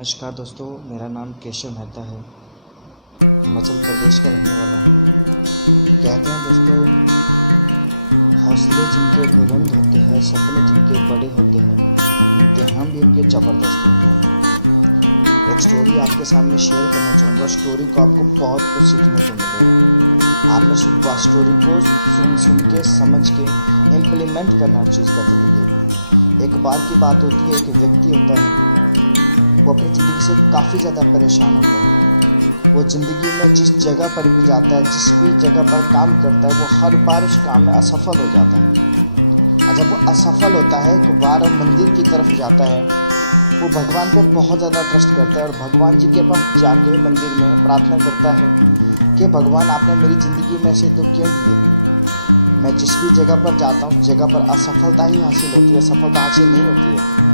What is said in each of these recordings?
नमस्कार दोस्तों, मेरा नाम केशव मेहता है। हिमाचल प्रदेश का रहने वाला हूँ। कहते हैं दोस्तों, हौसले जिनके बुलंद होते हैं, सपने जिनके बड़े होते हैं, इम्तिहान भी उनके ज़बरदस्त होते हैं। एक स्टोरी आपके सामने शेयर करना चाहूँगा। स्टोरी को आपको बहुत कुछ सीखने को मिलेगा। आपने स्टोरी को सुन के समझ के इम्प्लीमेंट करना चीज़ का ज़िंदगी में। एक बार की बात होती है, एक व्यक्ति होता है, वो अपनी ज़िंदगी से काफ़ी ज़्यादा परेशान होता है। वो ज़िंदगी में जिस जगह पर भी जाता है, जिस भी जगह पर काम करता है, वो हर बार उस काम में असफल हो जाता है। और जब वो असफल होता है, एक बार मंदिर की तरफ जाता है, वो भगवान पे बहुत ज़्यादा ट्रस्ट करता है और भगवान जी के पास जाके मंदिर में प्रार्थना करता है कि भगवान, आपने मेरी ज़िंदगी में ऐसे दुख क्यों दिए। मैं जिस भी जगह पर जाता हूँ, उस जगह पर असफलता ही हासिल होती है, सफलता हासिल नहीं होती है।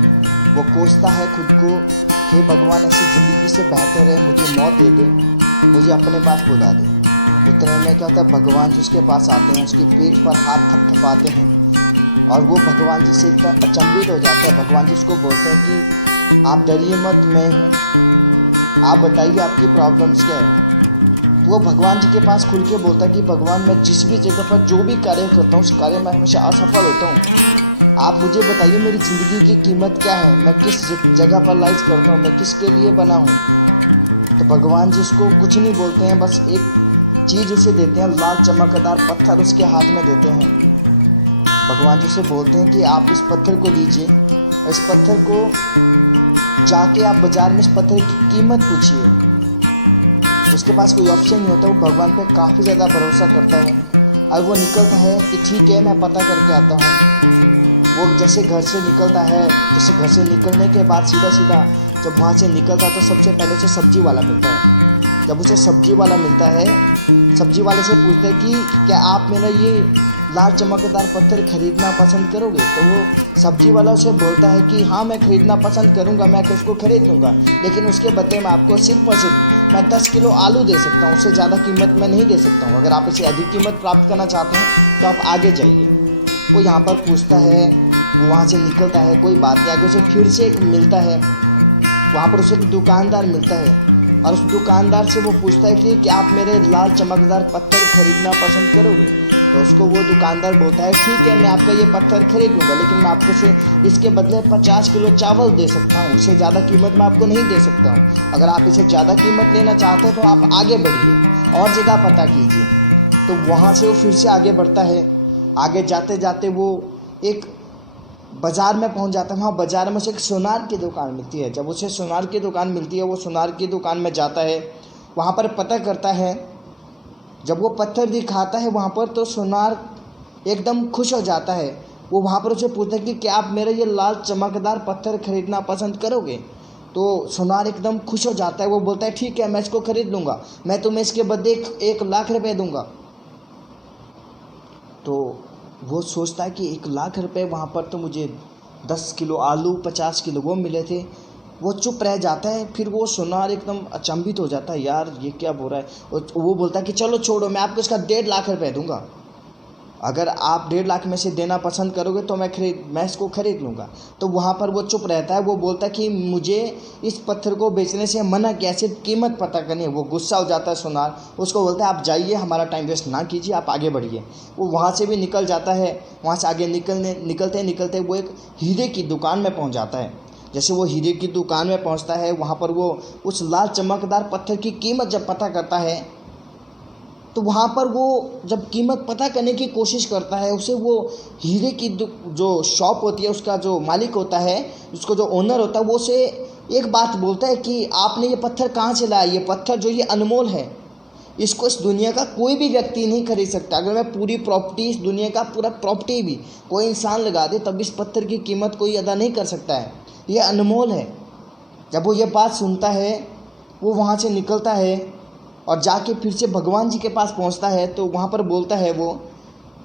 वो कोसता है खुद को कि भगवान ऐसी ज़िंदगी से बेहतर है मुझे मौत दे दे, मुझे अपने पास बुला दे। उतने में क्या होता है, भगवान जी उसके पास आते हैं, उसकी पीठ पर हाथ थपथपाते हैं और वो भगवान जी से इतना अचंभित हो जाता है। भगवान जी उसको बोलते हैं कि आप डरिए मत, मैं हूँ, आप बताइए आपकी प्रॉब्लम्स क्या है। तो वो भगवान जी के पास खुल के बोलता है कि भगवान, मैं जिस भी जगह पर जो भी कार्य करता हूँ, उस कार्य में हमेशा असफल होता हूँ। आप मुझे बताइए मेरी ज़िंदगी की कीमत क्या है, मैं किस जगह पर लाइफ करता हूँ, मैं किसके लिए बना हूँ। तो भगवान जी उसको कुछ नहीं बोलते हैं, बस एक चीज़ उसे देते हैं, लाल चमकदार पत्थर उसके हाथ में देते हैं। भगवान जी उसे बोलते हैं कि आप इस पत्थर को लीजिए, इस पत्थर को जाके आप बाज़ार में इस पत्थर की कीमत पूछिए। उसके पास कोई ऑप्शन नहीं होता, वो भगवान पे काफ़ी ज़्यादा भरोसा करता है और वो निकलता है कि ठीक है, मैं पता करके आता हूँ। वो जैसे घर से निकलता है, जैसे घर से निकलने के बाद सीधा जब वहाँ से निकलता है तो सबसे पहले उसे सब्जी वाला मिलता है। जब उसे सब्जी वाला मिलता है, सब्जी वाले से पूछता है कि क्या आप मेरा ये लाल चमकदार पत्थर खरीदना पसंद करोगे। तो वो सब्जी वाला उसे बोलता है कि हाँ, मैं खरीदना पसंद करूँगा, मैं उसको खरीद लूँगा, लेकिन उसके बदले में आपको सिर्फ और सिर्फ मैं 10 किलो आलू दे सकता हूँ, उससे ज़्यादा कीमत मैं नहीं दे सकता हूँ। अगर आप इसे अधिक कीमत प्राप्त करना चाहते हैं तो आप आगे जाइए। वो यहाँ पर पूछता है, वो वहाँ से निकलता है, कोई बात नहीं। आगे उसे फिर से एक मिलता है, वहाँ पर उसे एक दुकानदार मिलता है और उस दुकानदार से वो पूछता है कि क्या आप मेरे लाल चमकदार पत्थर खरीदना पसंद करोगे। तो उसको वो दुकानदार बोलता है, ठीक है, मैं आपका ये पत्थर खरीद लूँगा, लेकिन मैं आपको से इसके बदले 50 किलो चावल दे सकता हूँ, इससे ज़्यादा कीमत मैं आपको नहीं दे सकता हूँ। अगर आप इसे ज़्यादा कीमत लेना चाहते हैं तो आप आगे बढ़िए और जगह पता कीजिए। तो वहाँ से वो फिर से आगे बढ़ता है। आगे जाते जाते वो एक बाज़ार में पहुंच जाता है। वहाँ बाज़ार में उसे एक सोनार की दुकान मिलती है। जब उसे सोनार की दुकान मिलती है, वो सोनार की दुकान में जाता है, वहाँ पर पता करता है। जब वो पत्थर दिखाता है वहाँ पर, तो सोनार एकदम खुश हो जाता है। वो वहाँ पर उसे पूछता है कि क्या आप मेरा ये लाल चमकदार पत्थर खरीदना पसंद करोगे। तो सोनार एकदम खुश हो जाता है। वो बोलता है, ठीक है, मैं इसको खरीद लूँगा, मैं तुम्हें इसके बदले 1 लाख रुपये दूँगा। तो वो सोचता है कि 1 लाख रुपए, वहाँ पर तो मुझे 10 किलो आलू, 50 किलो वो मिले थे। वो चुप रह जाता है। फिर वो सोनार एकदम अचंभित हो जाता है, यार ये क्या बोल रहा है। वो बोलता है कि चलो छोड़ो, मैं आपको इसका 1.5 लाख रुपए दूंगा। अगर आप 1.5 लाख में से देना पसंद करोगे तो मैं इसको खरीद लूँगा। तो वहाँ पर वो चुप रहता है। वो बोलता है कि मुझे इस पत्थर को बेचने से मना किया, सिर्फ कीमत पता करनी है। वो गुस्सा हो जाता है सोनार, उसको बोलता है, आप जाइए, हमारा टाइम वेस्ट ना कीजिए, आप आगे बढ़िए। वो वहाँ से भी निकल जाता है। वहाँ से आगे निकलते वो एक हीरे की दुकान में पहुँच जाता है। जैसे वो हीरे की दुकान में पहुँचता है, वहाँ पर वो उस लाल चमकदार पत्थर की कीमत जब पता करता है, तो वहाँ पर वो जब कीमत पता करने की कोशिश करता है, उसे वो हीरे की जो शॉप होती है, उसका जो मालिक होता है, उसको जो ओनर होता है, वो उसे एक बात बोलता है कि आपने ये पत्थर कहाँ से लाया। ये पत्थर जो ये अनमोल है, इसको इस दुनिया का कोई भी व्यक्ति नहीं खरीद सकता। अगर मैं पूरी प्रॉपर्टी, इस दुनिया का पूरा प्रॉपर्टी भी कोई इंसान लगा दे, तब इस पत्थर की कीमत कोई अदा नहीं कर सकता है, ये अनमोल है। जब वो ये बात सुनता है, वो वहाँ से निकलता है और जाके फिर से भगवान जी के पास पहुंचता है। तो वहाँ पर बोलता है वो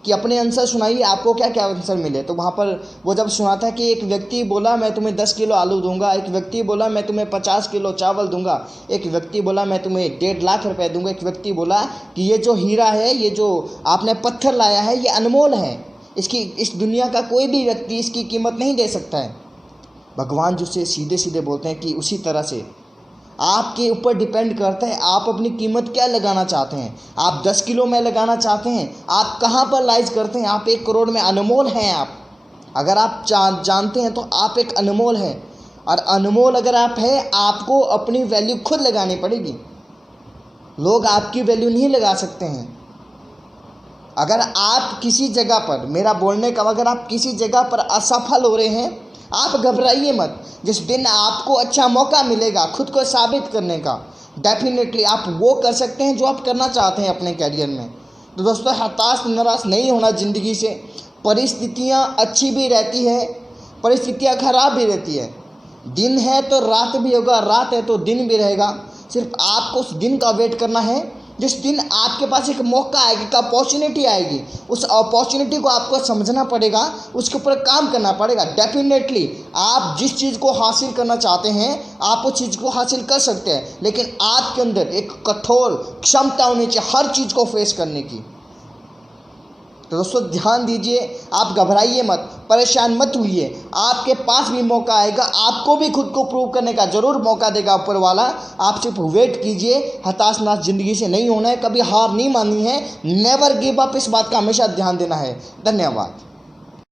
कि अपने आंसर सुनाइए, आपको क्या क्या आंसर मिले। तो वहाँ पर वो जब सुनाता है कि एक व्यक्ति बोला मैं तुम्हें 10 किलो आलू दूंगा, एक व्यक्ति बोला मैं तुम्हें 50 किलो चावल दूंगा, एक व्यक्ति बोला मैं तुम्हें 1.5 लाख रुपए दूंगा, एक व्यक्ति बोला कि ये जो हीरा है, ये जो आपने पत्थर लाया है, ये अनमोल है, इसकी इस दुनिया का कोई भी व्यक्ति इसकी कीमत नहीं दे सकता है। भगवान जिससे सीधे सीधे बोलते हैं कि उसी तरह से आपके ऊपर डिपेंड करता है आप अपनी कीमत क्या लगाना चाहते हैं। आप 10 किलो में लगाना चाहते हैं, आप कहाँ पर लाइज करते हैं। आप 1 करोड़ में अनमोल हैं। आप अगर आप जानते हैं तो आप एक अनमोल हैं, और अनमोल अगर आप हैं, आपको अपनी वैल्यू खुद लगानी पड़ेगी। लोग आपकी वैल्यू नहीं लगा सकते हैं। अगर आप किसी जगह पर, मेरा बोलने का, अगर आप किसी जगह पर असफल हो रहे हैं, आप घबराइए मत। जिस दिन आपको अच्छा मौका मिलेगा खुद को साबित करने का, डेफिनेटली आप वो कर सकते हैं जो आप करना चाहते हैं अपने कैरियर में। तो दोस्तों, हताश निराश नहीं होना ज़िंदगी से। परिस्थितियाँ अच्छी भी रहती है, परिस्थितियाँ खराब भी रहती है। दिन है तो रात भी होगा, रात है तो दिन भी रहेगा। सिर्फ आपको उस दिन का वेट करना है जिस दिन आपके पास एक मौका आएगा, एक अपॉर्चुनिटी आएगी। उस अपॉर्चुनिटी को आपको समझना पड़ेगा, उसके ऊपर काम करना पड़ेगा। डेफिनेटली आप जिस चीज़ को हासिल करना चाहते हैं आप उस चीज़ को हासिल कर सकते हैं, लेकिन आपके अंदर एक कठोर क्षमता होनी चाहिए हर चीज़ को फेस करने की। तो दोस्तों ध्यान दीजिए, आप घबराइए मत, परेशान मत होइए। आपके पास भी मौका आएगा, आपको भी खुद को प्रूव करने का ज़रूर मौका देगा ऊपर वाला। आप सिर्फ वेट कीजिए। हताश नाश ज़िंदगी से नहीं होना है, कभी हार नहीं माननी है। नेवर गिव अप, इस बात का हमेशा ध्यान देना है। धन्यवाद।